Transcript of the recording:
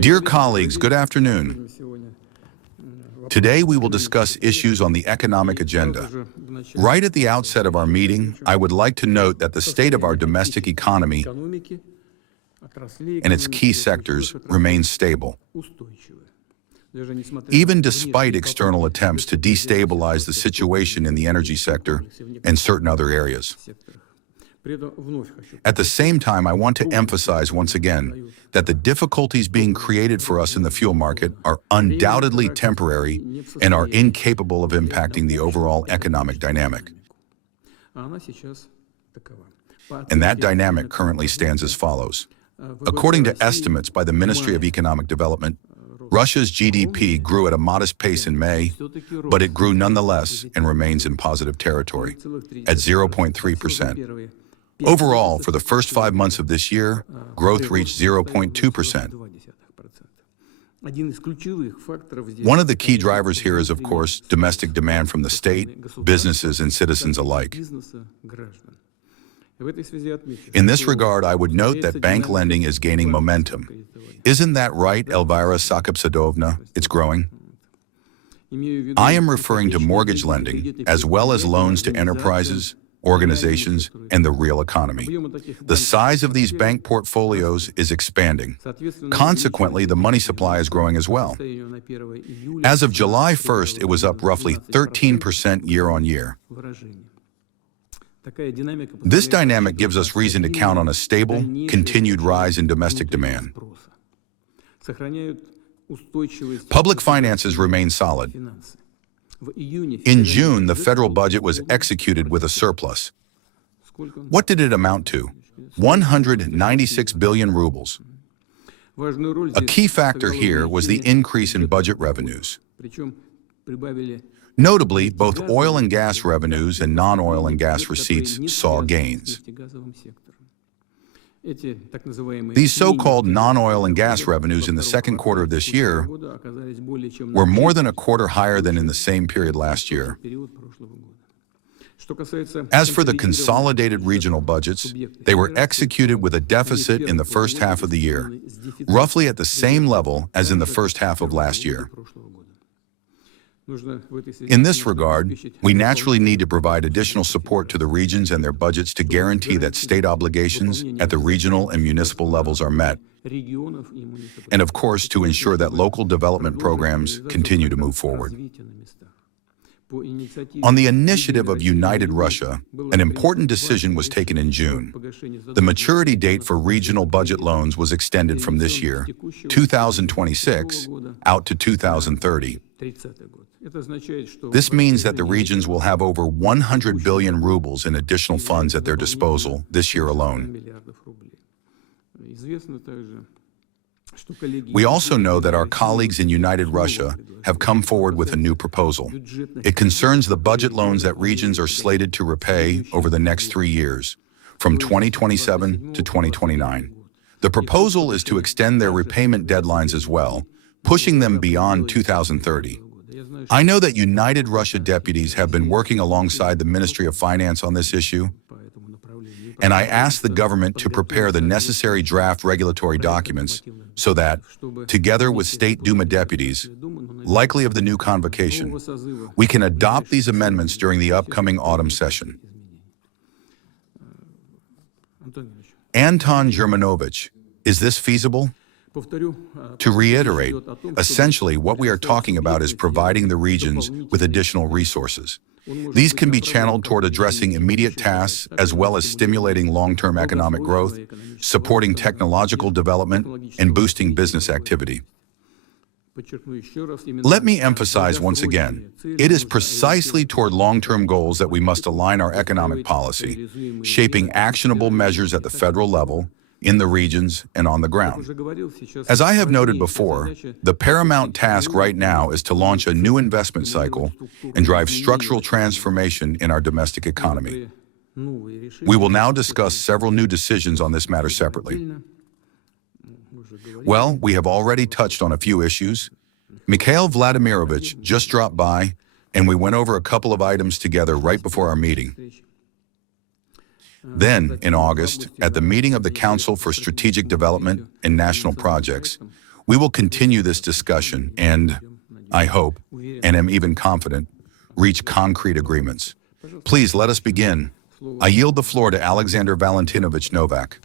Dear colleagues, good afternoon. Today we will discuss issues on the economic agenda. Right at the outset of our meeting, I would like to note that the state of our domestic economy and its key sectors remains stable. Even despite external attempts to destabilize the situation in the energy sector and certain other areas. At the same time, I want to emphasize once again that the difficulties being created for us in the fuel market are undoubtedly temporary and are incapable of impacting the overall economic dynamic. And that dynamic currently stands as follows. According to estimates by the Ministry of Economic Development, Russia's GDP grew at a modest pace in May, but it grew nonetheless and remains in positive territory at 0.3%. Overall, for the first 5 months of this year, growth reached 0.2%. One of the key drivers here is, of course, domestic demand from the state, businesses, and citizens alike. In this regard, I would note that bank lending is gaining momentum. Isn't that right, Elvira Sakipsadovna? It's growing. I am referring to mortgage lending, as well as loans to enterprises, organizations, and the real economy. The size of these bank portfolios is expanding. Consequently, the money supply is growing as well. As of July 1st, it was up roughly 13% year on year. This dynamic gives us reason to count on a stable, continued rise in domestic demand. Public finances remain solid. In June, the federal budget was executed with a surplus. What did it amount to? 196 billion rubles. A key factor here was the increase in budget revenues. Notably, both oil and gas revenues and non-oil and gas receipts saw gains. These so-called non-oil and gas revenues in the second quarter of this year were more than a quarter higher than in the same period last year. As for the consolidated regional budgets, they were executed with a deficit in the first half of the year, roughly at the same level as in the first half of last year. In this regard, we naturally need to provide additional support to the regions and their budgets to guarantee that state obligations at the regional and municipal levels are met, and of course to ensure that local development programs continue to move forward. On the initiative of United Russia, an important decision was taken in June. The maturity date for regional budget loans was extended from this year, 2026, out to 2030. This means that the regions will have over 100 billion rubles in additional funds at their disposal this year alone. We also know that our colleagues in United Russia have come forward with a new proposal. It concerns the budget loans that regions are slated to repay over the next 3 years, from 2027 to 2029. The proposal is to extend their repayment deadlines as well, pushing them beyond 2030. I know that United Russia deputies have been working alongside the Ministry of Finance on this issue, and I asked the government to prepare the necessary draft regulatory documents so that, together with State Duma deputies, likely of the new convocation, we can adopt these amendments during the upcoming autumn session. Anton Germanovich, is this feasible? To reiterate, essentially what we are talking about is providing the regions with additional resources. These can be channeled toward addressing immediate tasks as well as stimulating long-term economic growth, supporting technological development, and boosting business activity. Let me emphasize once again, it is precisely toward long-term goals that we must align our economic policy, shaping actionable measures at the federal level, in the regions, and on the ground. As I have noted before, the paramount task right now is to launch a new investment cycle and drive structural transformation in our domestic economy. We will now discuss several new decisions on this matter separately. Well, we have already touched on a few issues. Mikhail Vladimirovich just dropped by, and we went over a couple of items together right before our meeting. Then, in August, at the meeting of the Council for Strategic Development and National Projects, We will continue this discussion and, I hope, and am even confident, reach concrete agreements. Please let us begin. I yield the floor to Alexander Valentinovich Novak.